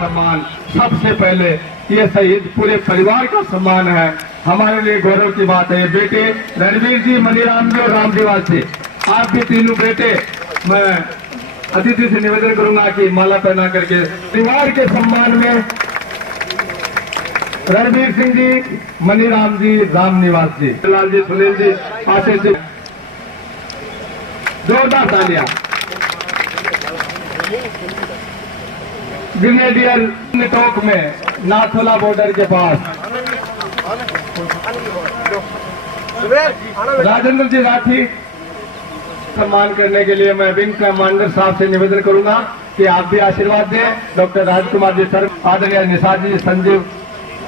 सम्मान सबसे पहले ये शहीद पूरे परिवार का सम्मान है। हमारे लिए गौरव की बात है। ये बेटे रणवीर जी, मनीराम जी और रामनिवास जी, आप भी तीनों बेटे, मैं अतिथि से निवेदन करूंगा कि माला पहना करके परिवार के सम्मान में रणवीर सिंह जी, मनीराम जी, रामनिवास जी, लाल जी, सुनील जी, आशीष जी, जोरदार तालियां। ग्रेनेडियर टोक में नाथोला बॉर्डर के पास राजेंद्र जी राठी सम्मान करने के लिए मैं विंग कमांडर साहब से निवेदन करूंगा कि आप भी आशीर्वाद दें। डॉक्टर राजकुमार जी सर, आदरणीय निषाद जी, संजीव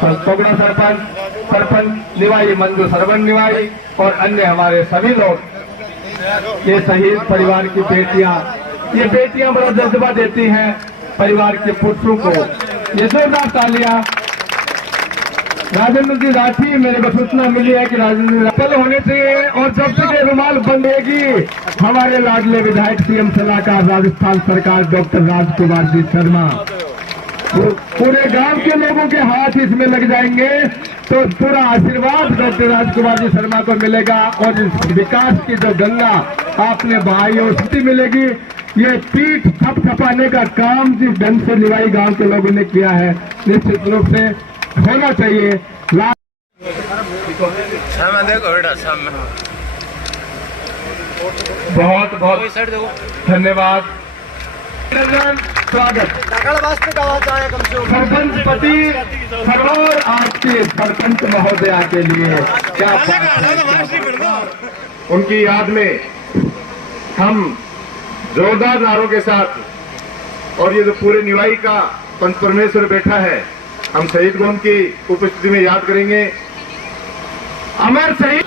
तोगड़ा सरपंच निवाई, मंजू सरवन निवाई और अन्य हमारे सभी लोग। ये शहीद परिवार की बेटियां, ये बेटियां बड़ा जज्बा देती हैं परिवार के पुरुषों को। ये जोरदार तालियां। राजेंद्र जी राठी, मेरे को सूचना मिली है कि राजेंद्र पल होने चाहिए और जब तक ये रुमाल बंधेगी हमारे लाडले विधायक सीएम सलाहकार राजस्थान सरकार डॉक्टर राजकुमार जी शर्मा, पूरे गांव के लोगों के हाथ इसमें लग जाएंगे तो पूरा आशीर्वाद डॉक्टर राजकुमार जी शर्मा को मिलेगा और इस विकास की जो गंगा आपने बहाई है उसकी मिलेगी। ये पीठ थपथपाने का काम जिस ढंग से निवाई गांव के लोगों ने किया है निश्चित रूप से होना चाहिए। बहुत बहुत धन्यवाद, स्वागत। सरपंच पति सरोवर आपके सरपंच महोदया के लिए क्या उनकी याद में हम जोरदार नारों के साथ, और ये जो पूरे निवाई का पंच परमेश्वर बैठा है, हम शहीद को उनकी उपस्थिति में याद करेंगे। अमर शहीद,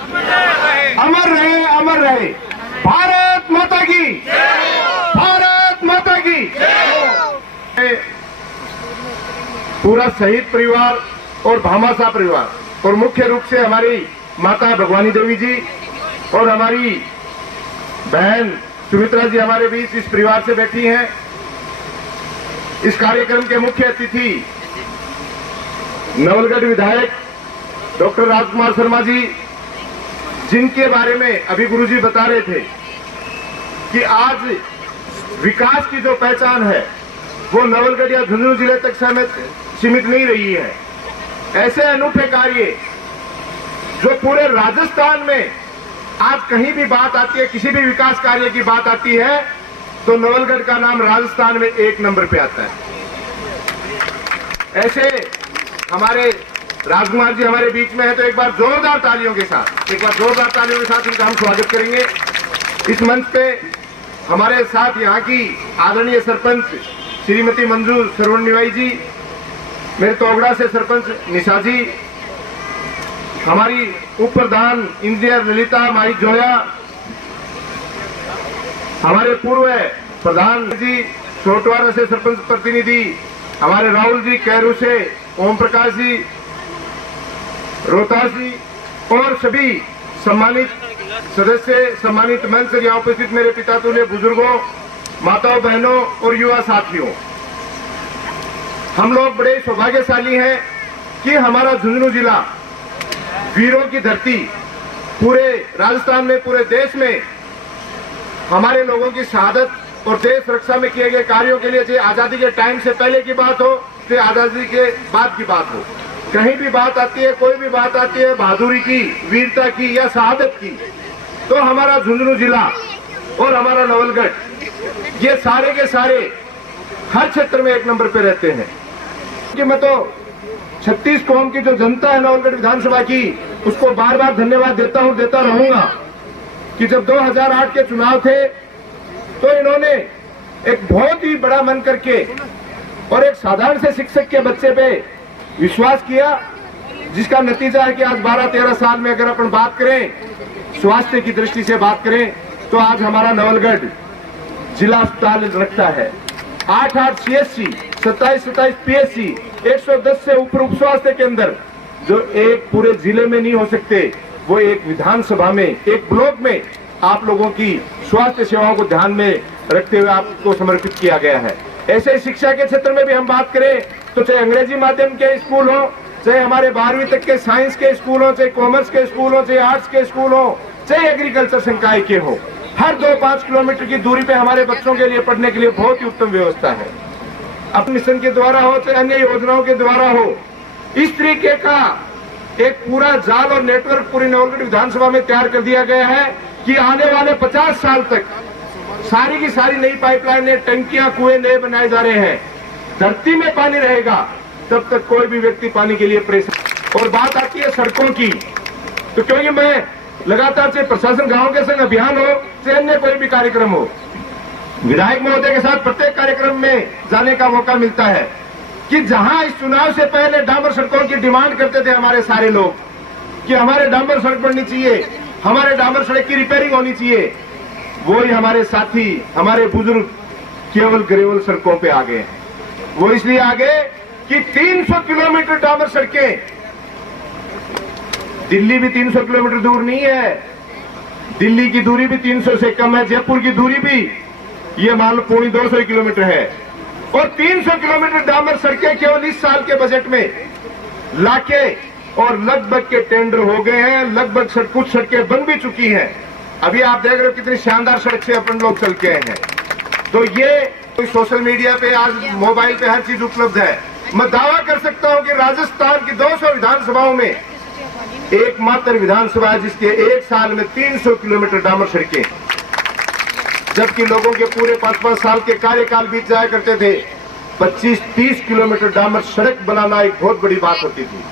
अमर रहे, अमर रहे। भारत माता की, भारत माता की। पूरा शहीद परिवार और भामाशाह परिवार और मुख्य रूप से हमारी माता भगवानी देवी जी और हमारी बहन सुमित्रा जी हमारे बीच इस परिवार से बैठी हैं। इस कार्यक्रम के मुख्य अतिथि नवलगढ़ विधायक डॉक्टर राजकुमार शर्मा जी, जिनके बारे में अभी गुरुजी बता रहे थे कि आज विकास की जो पहचान है वो नवलगढ़ या झुंझुनू जिले तक सीमित नहीं रही है। ऐसे अनूठे कार्य जो पूरे राजस्थान में आज कहीं भी बात आती है, किसी भी विकास कार्य की बात आती है तो नवलगढ़ का नाम राजस्थान में 1 नंबर पे आता है। ऐसे हमारे राजकुमार जी हमारे बीच में है तो एक बार जोरदार तालियों के साथ इनका हम स्वागत करेंगे। इस मंच पे हमारे साथ यहाँ की आदरणीय सरपंच श्रीमती मंजू श्रवण निवाई जी, मेरे तोगड़ा से सरपंच निशा जी, हमारी उप प्रधान इंजीनियर ललिता माई जोया, हमारे पूर्व प्रधान जी छोटवारा से सरपंच प्रतिनिधि, हमारे राहुल जी कैरू से, ओम प्रकाश जी, रोहतास जी और सभी सम्मानित सदस्य, सम्मानित मंच से यहाँ उपस्थित मेरे पिता तुल्य बुजुर्गों, माताओं, बहनों और युवा साथियों, हम लोग बड़े सौभाग्यशाली हैं कि हमारा झुंझुनू जिला वीरों की धरती, पूरे राजस्थान में, पूरे देश में हमारे लोगों की शहादत और देश रक्षा में किए गए कार्यों के लिए, चाहे आजादी के टाइम से पहले की बात हो, चाहे आजादी के बाद की बात हो, कहीं भी बात आती है, कोई भी बात आती है बहादुरी की, वीरता की या शहादत की, तो हमारा झुंझुनू जिला और हमारा नवलगढ़, ये सारे के सारे हर क्षेत्र में एक नंबर पे रहते हैं। कि मैं तो 36 कौम की जो जनता है नवलगढ़ विधानसभा की, उसको बार बार धन्यवाद देता हूं, देता रहूंगा कि जब 2008 के चुनाव थे तो इन्होंने एक बहुत ही बड़ा मन करके और एक साधारण से शिक्षक के बच्चे पे विश्वास किया, जिसका नतीजा है कि आज 12-13 साल में अगर अपन बात करें, स्वास्थ्य की दृष्टि से बात करें, तो आज हमारा नवलगढ़ जिला अस्पताल रखता है 8 CSC, 27 PSC, 110 से ऊपर उप स्वास्थ्य केंद्र, जो एक पूरे जिले में नहीं हो सकते, वो एक विधानसभा में, एक ब्लॉक में आप लोगों की स्वास्थ्य सेवाओं को ध्यान में रखते हुए आपको समर्पित किया गया है। ऐसे ही शिक्षा के क्षेत्र में भी हम बात करें तो चाहे अंग्रेजी माध्यम के स्कूल हो, चाहे हमारे 12वीं तक के साइंस के स्कूल हो, चाहे कॉमर्स के स्कूल हो, चाहे आर्ट्स के स्कूल हो, चाहे एग्रीकल्चर संकाय के हो, हर 2-5 किलोमीटर की दूरी पे हमारे बच्चों के लिए पढ़ने के लिए बहुत ही उत्तम व्यवस्था है। अपने मिशन के द्वारा हो, चाहे अन्य योजनाओं के द्वारा हो, इस तरीके का एक पूरा जाल और नेटवर्क पूरी नवलगढ़ विधानसभा में तैयार कर दिया गया है कि आने वाले 50 साल तक सारी की सारी नई पाइपलाइनें, टंकियां, कुएं नए बनाए जा रहे हैं। धरती में पानी रहेगा तब तक कोई भी व्यक्ति पानी के लिए परेशान। और बात आती है सड़कों की, तो क्योंकि मैं लगातार चाहे प्रशासन गांव के संग अभियान हो, चाहे अन्य कोई भी कार्यक्रम हो, विधायक महोदय के साथ प्रत्येक कार्यक्रम में जाने का मौका मिलता है कि जहां इस चुनाव से पहले डामर सड़कों की डिमांड करते थे हमारे सारे लोग कि हमारे डामर सड़क बननी चाहिए, हमारे डामर सड़क की रिपेयरिंग होनी चाहिए, वो ही हमारे साथी, हमारे बुजुर्ग केवल ग्रेवल सड़कों पे आ गए। वो इसलिए आ गए कि 300 किलोमीटर डामर सड़कें, दिल्ली भी 300 किलोमीटर दूर नहीं है, दिल्ली की दूरी भी 300 से कम है, जयपुर की दूरी भी ये मान लो 250 किलोमीटर है, और 300 किलोमीटर डामर सड़कें केवल इस साल के बजट में लाके और लगभग के टेंडर हो गए हैं, लगभग कुछ सड़कें बन भी चुकी हैं। अभी आप देख रहे हो कितनी शानदार सड़क से अपन लोग चल के आए हैं। तो ये सोशल मीडिया पे, आज मोबाइल पे हर चीज उपलब्ध है। मैं दावा कर सकता हूं कि राजस्थान की 200 विधानसभाओं में एकमात्र विधानसभा है जिसके एक साल में 300 किलोमीटर डामर सड़कें, जबकि लोगों के पूरे 5-5 साल के कार्यकाल बीत जाया करते थे। 25-30 किलोमीटर डामर सड़क बनाना एक बहुत बड़ी बात होती थी।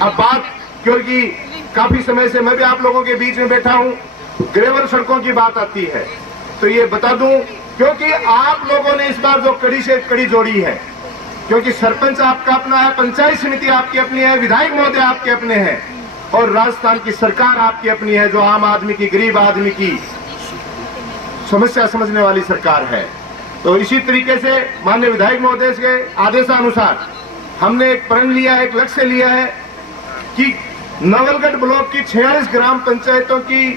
अब बात, क्योंकि काफी समय से मैं भी आप लोगों के बीच में बैठा हूं, ग्रेवल सड़कों की बात आती है तो ये बता दूं, क्योंकि आप लोगों ने इस बार जो कड़ी से कड़ी जोड़ी है, क्योंकि सरपंच आपका अपना है, पंचायत समिति आपकी अपनी है, विधायक महोदय आपके अपने हैं, और राजस्थान की सरकार आपकी अपनी है, जो आम आदमी की, गरीब आदमी की समस्या समझने वाली सरकार है। तो इसी तरीके से माननीय विधायक महोदय के आदेशानुसार हमने एक प्रण लिया है, एक लक्ष्य लिया है कि नवलगढ़ ब्लॉक की 46 ग्राम पंचायतों की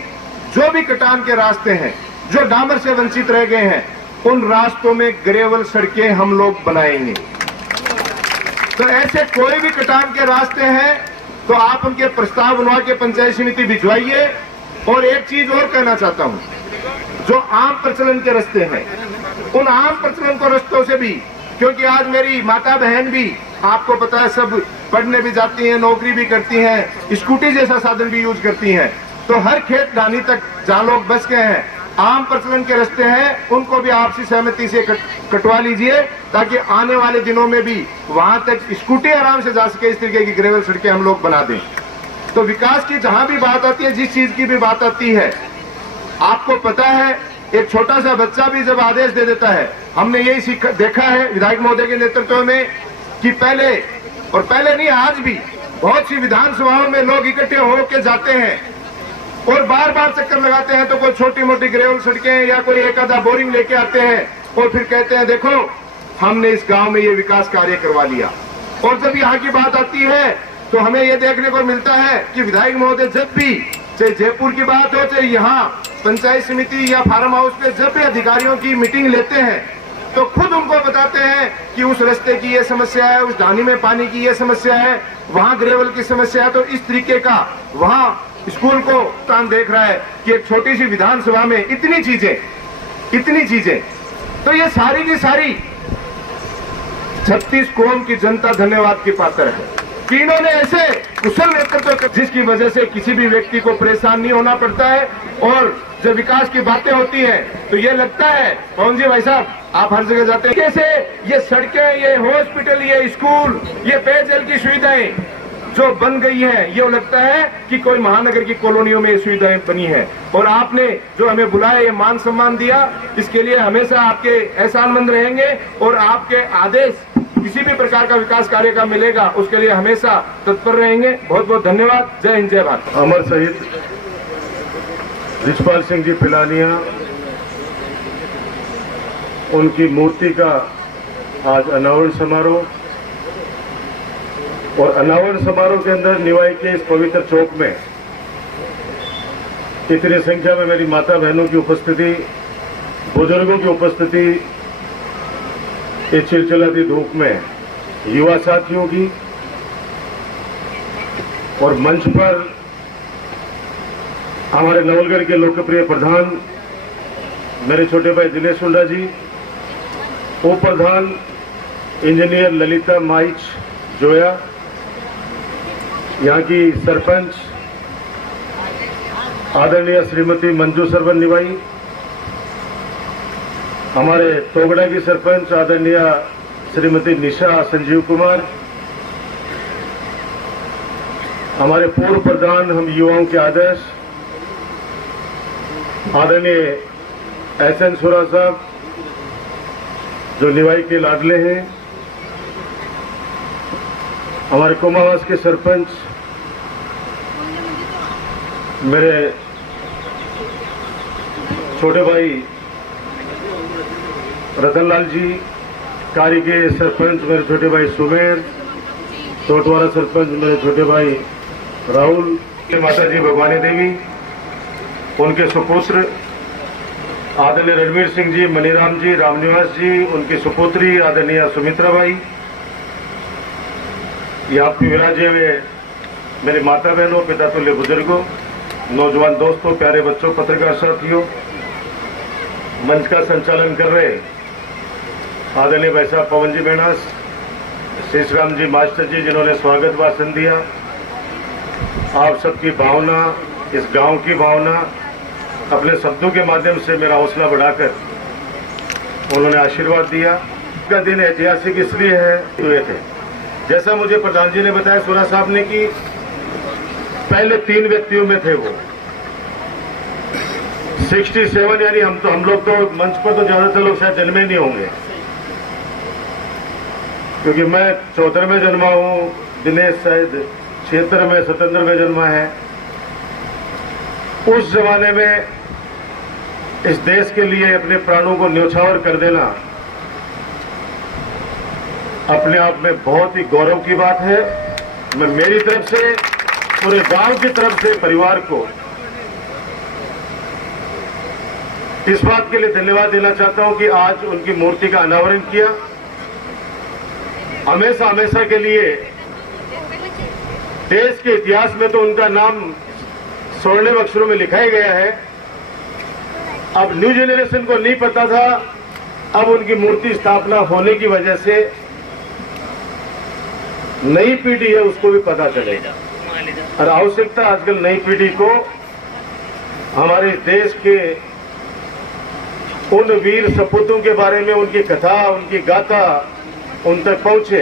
जो भी कटान के रास्ते हैं, जो डामर से वंचित रह गए हैं, उन रास्तों में ग्रेवल सड़कें हम लोग बनाएंगे। तो ऐसे कोई भी कटान के रास्ते हैं तो आप उनके प्रस्ताव बनवा के पंचायत समिति भिजवाइए। और एक चीज और कहना चाहता हूं, जो आम प्रचलन के रास्ते हैं, उन आम प्रचलन को रास्तों से भी, क्योंकि आज मेरी माता बहन भी, आपको पता है, सब पढ़ने भी जाती हैं, नौकरी भी करती हैं, स्कूटी जैसा साधन भी यूज करती हैं, तो हर खेत ढानी तक जहाँ लोग बस गए हैं, आम प्रचलन के रास्ते हैं, उनको भी आपसी सहमति से कटवा लीजिए, ताकि आने वाले दिनों में भी वहां तक स्कूटी आराम से जा सके। इस तरीके की ग्रेवल सड़कें हम लोग बना दें। तो विकास की जहां भी बात आती है, जिस चीज की भी बात आती है, आपको पता है एक छोटा सा बच्चा भी जब आदेश दे देता है, हमने यही देखा है विधायक महोदय के नेतृत्व में कि पहले नहीं आज भी बहुत सी विधानसभाओं में लोग इकट्ठे होकर जाते हैं और बार बार चक्कर लगाते हैं, तो कोई छोटी मोटी ग्रेवल सड़कें या कोई एक आधा बोरिंग लेके आते हैं और फिर कहते हैं देखो हमने इस गांव में ये विकास कार्य करवा लिया। और जब यहाँ की बात आती है तो हमें ये देखने को मिलता है कि विधायक महोदय जब भी, चाहे जयपुर की बात हो चाहे यहाँ पंचायत समिति या फार्म हाउस पे जब भी अधिकारियों की मीटिंग लेते हैं तो खुद उनको बताते हैं कि उस रास्ते की ये समस्या है, उस ढानी में पानी की ये समस्या है, वहां ग्रेवल की समस्या है। तो इस तरीके का वहां स्कूल को काम देख रहा है कि एक छोटी सी विधानसभा में इतनी चीजें, तो ये सारी की सारी 36 कौम की जनता धन्यवाद की पात्र है कि इन्होंने ऐसे कुशल नेतृत्व जिसकी वजह से किसी भी व्यक्ति को परेशान नहीं होना पड़ता है। और जब विकास की बातें होती हैं तो ये लगता है पवन जी भाई साहब आप हर जगह जाते हैं, कैसे ये सड़कें, ये हॉस्पिटल, ये स्कूल, ये पेयजल की सुविधाएं जो बन गई है, ये लगता है कि कोई महानगर की कॉलोनियों में ये सुविधाएं बनी है। और आपने जो हमें बुलाया, ये मान सम्मान दिया, इसके लिए हमेशा आपके एहसानमंद रहेंगे और आपके आदेश किसी भी प्रकार का विकास कार्य का मिलेगा उसके लिए हमेशा तत्पर रहेंगे। बहुत बहुत धन्यवाद। जय हिंद, जय भारत। अमर शहीद रिछपाल सिंह जी पिलानिया, उनकी मूर्ति का आज अनावरण समारोह, और अनावरण समारोह के अंदर निवाई के इस पवित्र चौक में इतनी संख्या में मेरी माता बहनों की उपस्थिति, बुजुर्गों की उपस्थिति, इस चिलचिलाती धूप में युवा साथियों की, और मंच पर हमारे नवलगढ़ के लोकप्रिय प्रधान मेरे छोटे भाई दिनेश हुड्डा जी, उप प्रधान इंजीनियर ललिता माइच जोया, यहाँ की सरपंच आदरणीय श्रीमती मंजू सरवन निवाई, हमारे तोगड़ा की सरपंच आदरणीय श्रीमती निशा संजीव कुमार, हमारे पूर्व प्रधान हम युवाओं के आदर्श आदरणीय एसएन सुरा साहब जो निवाई के लाडले हैं, हमारे कुमावास के सरपंच मेरे छोटे भाई रतनलाल जी, कारी के सरपंच मेरे छोटे भाई सुमेर, टोटवाला सरपंच मेरे छोटे भाई राहुल, माता जी भगवानी देवी, उनके सुपुत्र आदरणीय रणवीर सिंह जी, मनीराम जी, रामनिवास जी, उनकी सुपुत्री आदरणीय सुमित्रा भाई, यहाँ पे विराजे हुए मेरी माता बहनों, पिता तुल्य बुजुर्गों, नौजवान दोस्तों, प्यारे बच्चों, पत्रकार साथियों, मंच का संचालन कर रहे आदरणीय भाई साहब पवन जी बेणास, शेषराम जी मास्टर जी जिन्होंने स्वागत भाषण दिया, आप सबकी भावना, इस गांव की भावना अपने शब्दों के माध्यम से मेरा हौसला बढ़ाकर उन्होंने आशीर्वाद दिया। का दिन ऐतिहासिक इसलिए है हुए थे, जैसा मुझे प्रधान जी ने बताया, सोना साहब ने, कि पहले 3 व्यक्तियों में थे वो 67, यानी हम लोग तो मंच पर तो ज्यादातर लोग शायद जन्मे नहीं होंगे, क्योंकि मैं 74 में जन्मा हूं, दिनेश शायद 76 में, 77 में जन्मा है। उस जमाने में इस देश के लिए अपने प्राणों को न्यौछावर कर देना अपने आप में बहुत ही गौरव की बात है। मैं मेरी तरफ से, पूरे गांव की तरफ से परिवार को इस बात के लिए धन्यवाद देना चाहता हूं कि आज उनकी मूर्ति का अनावरण किया। हमेशा हमेशा के लिए देश के इतिहास में तो उनका नाम स्वर्णिम अक्षरों में लिखा ही गया है। अब न्यू जनरेशन को नहीं पता था, अब उनकी मूर्ति स्थापना होने की वजह से नई पीढ़ी है उसको भी पता चलेगा। और आवश्यकता आजकल नई पीढ़ी को हमारे देश के उन वीर सपूतों के बारे में, उनकी कथा, उनकी गाथा उन तक पहुंचे।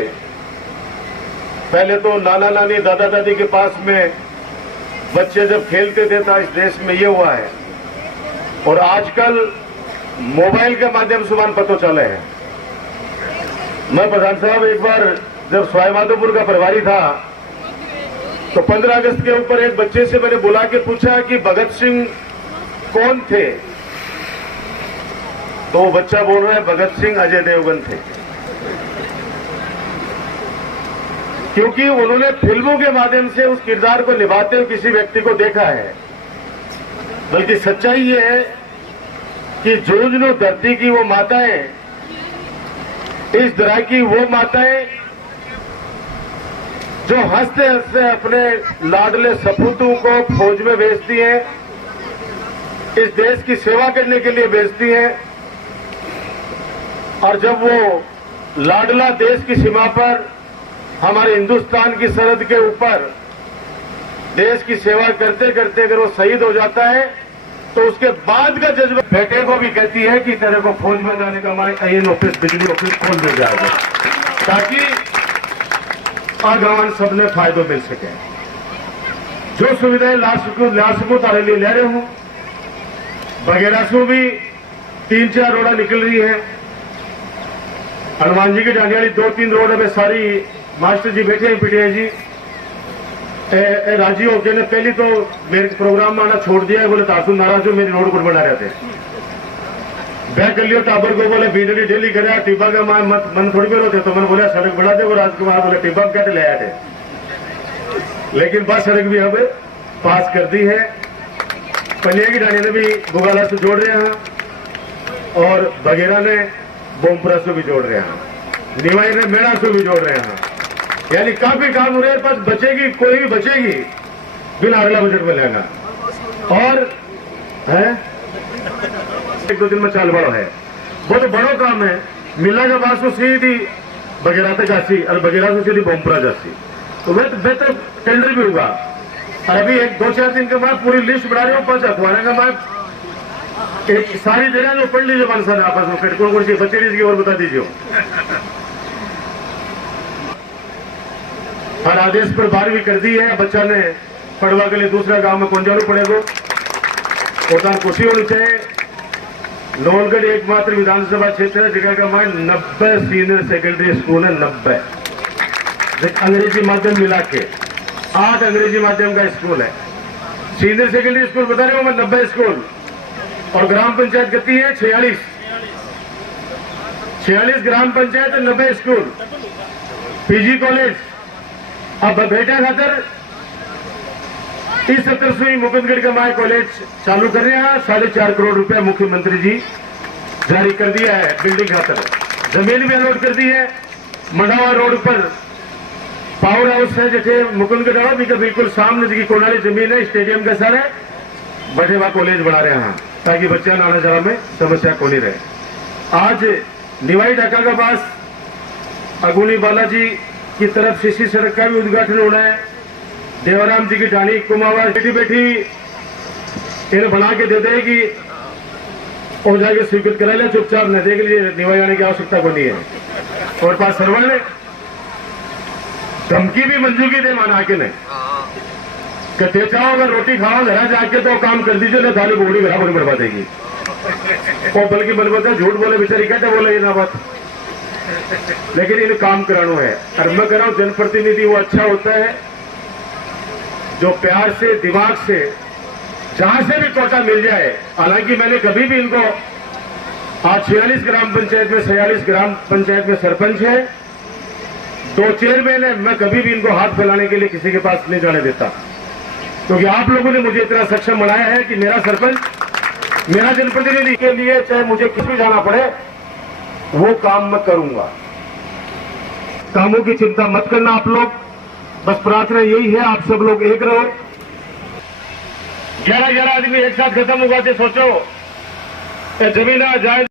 पहले तो नाना नानी, दादा दादी के पास में बच्चे जब खेलते थे था, इस देश में ये हुआ है और आजकल मोबाइल के माध्यम से मान पता चले हैं। मैं प्रधान साहब एक बार जब सवाईमाधोपुर का प्रभारी था तो 15 अगस्त के ऊपर एक बच्चे से मैंने बुला के पूछा कि भगत सिंह कौन थे, तो वो बच्चा बोल रहा है भगत सिंह अजय देवगन थे, क्योंकि उन्होंने फिल्मों के माध्यम से उस किरदार को निभाते हुए किसी व्यक्ति को देखा है। बल्कि सच्चाई ये है कि जोजनो धरती की वो माताएं, इस तरह की वो माताएं जो हंसते हंसते अपने लाडले सपूतों को फौज में भेजती हैं, इस देश की सेवा करने के लिए भेजती हैं, और जब वो लाडला देश की सीमा पर हमारे हिंदुस्तान की सरहद के ऊपर देश की सेवा करते करते अगर वो शहीद हो जाता है तो उसके बाद का जज्बा बेटे को भी कहती है कि तेरे को फौज में जाने का हमारे आईएन ऑफिस बिजली ऑफिस खोल दिया जाएगा, ताकि आगान सबने फायदों मिल सके। जो सुविधाएं ला सकूं तारे लिए ले रहे हूं। वगैरह से भी 3-4 रोड़ा निकल रही है। हनुमान जी की डांडी वाली 2-3 रोड में सारी मास्टर जी बैठे हैं, पीटीआई जी राजी होके ने पहले तो मेरे प्रोग्राम में आना छोड़ दिया है। बोले तासु नाराज हो, मेरी रोड को बना रहे थे। बैग कर लियो टाबर को, बोले बीडली डेली करे टिब्बा का मन थोड़ी बेर होते, तो मैंने बोला सड़क बढ़ा दे। राजकुमार बोले टिब्बा क्या ले आए थे, लेकिन बस सड़क भी हमें पास कर दी है। पनिया की डाणी ने भी बुगाला से जोड़ रहे हैं और बघेरा ने बोमपुरा से भी जोड़ रहे हैं, निवाई ने मेड़ा से भी जोड़ रहे हैं। यानी काफी काम हो रहे हैं, बस बचेगी कोई भी बचेगी बिना अगला बजट में लेना। और है 1-2 दिन में चाल बड़ो है, बहुत बड़ो काम है। मिला के बाद सीधी बघेरा तक आसी और बघेरा से सीधी बोमपुरा जासी, तो बेहतर टेंडर भी होगा। और अभी 1-2-4 दिन के बाद पूरी लिस्ट बना रही हूँ। 5 अखबार का मैं एक सारी दे रहा जो पढ़ लीजिए मानसा आपस में कौन कौन सी बच्चे की और बता दीजिए। हर आदेश पर 12वीं कर दी है। बच्चा ने पढ़वा के लिए दूसरा गांव में कौन जाना पड़ेगा, और खुशी होनी चाहिए। नौलगढ़ एकमात्र विधानसभा क्षेत्र है जगह का मैं 90 सीनियर सेकेंडरी स्कूल है। 90 अंग्रेजी माध्यम मिला के 8 अंग्रेजी माध्यम का स्कूल है। सीनियर सेकेंडरी स्कूल बता रहे हो मैं 90 स्कूल, और ग्राम पंचायत कितनी है 46 ग्राम पंचायत 90 स्कूल। पीजी कॉलेज अब बेटा खातर इस 70वीं मुकुंदगढ़ का माय कॉलेज चालू कर रहे हैं। 4.5 करोड़ रुपया मुख्यमंत्री जी जारी कर दिया है बिल्डिंग खातर। जमीन भी अलॉट कर दी है। मंडावा रोड पर पावर हाउस है जैसे मुकुंदगढ़ का बिल्कुल सामने की कोनाली जमीन है, स्टेडियम का सर है, बड़े वहां कॉलेज बना रहे हैं ताकि बच्चा आने जाने में समस्या को नहीं रहे। आज निवाई ढाका का पास अगुनी बालाजी की तरफ सीसी सड़क का भी उद्घाटन होना है। देवराम जी की डाणी कुमावा बैठी बैठी इन्हें बना के दे देगी और जाके स्वीकृत करा लिया, चुपचाप न देख लीजिए, निवाई आने की आवश्यकता को नहीं है। और पास सरवण ने धमकी भी मंजूर की दे माना के नहीं कहते चाहो अगर रोटी खाओ घर जाके तो काम कर दीजिए, ना थाली बोड़ी घर बोली बर्बाद देगी। और बल्कि बल बोलता झूठ बोले बेचारी कहते बोले ये ना बात, लेकिन इन्हें काम कराना है। और मैं कह रहा हूं जनप्रतिनिधि वो अच्छा होता है जो प्यार से दिमाग से जहां से भी कोटा मिल जाए। हालांकि मैंने कभी भी इनको आज 46 ग्राम पंचायत में 46 ग्राम पंचायत में सरपंच है, 2 चेयरमैन है, मैं कभी भी इनको हाथ फैलाने के लिए किसी के पास नहीं जाने देता, क्योंकि आप लोगों ने मुझे इतना सक्षम बनाया है कि मेरा सरपंच मेरा जनप्रतिनिधि के लिए चाहे मुझे किसी भी जाना पड़े वो काम मैं करूंगा। कामों की चिंता मत करना आप लोग, बस प्रार्थना यही है आप सब लोग एक रहो। 11 आदमी एक साथ खत्म होगा तो सोचो जमीन जाए